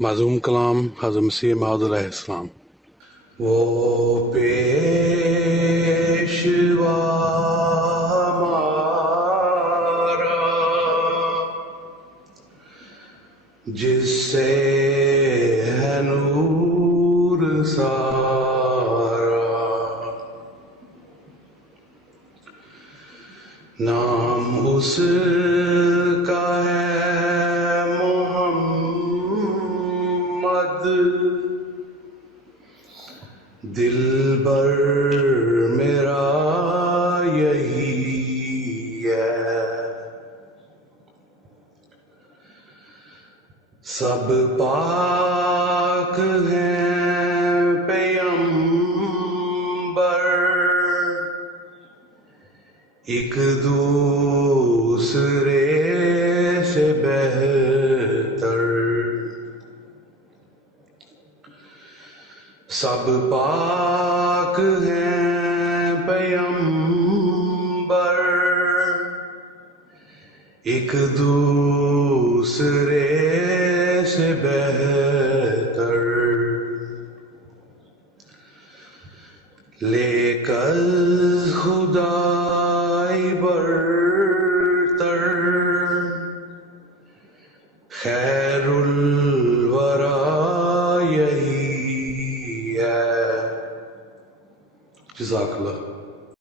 معظوم کلام حضرت مسیح موعود علیہ السلام۔ وہ پیشوا ہمارا جس سے ہے نور سارا، نام اس کا ہے محمد، دلبر میرا یہی ہے۔ سب پاک ہیں پیغمبر، ایک دوسرے سے بہتر۔ سب پاک ہیں پیغمبر، ایک دوسرے سے بہتر، لیکن خدائی برتر، خیر الورا یہی ہے۔ جزاک اللہ۔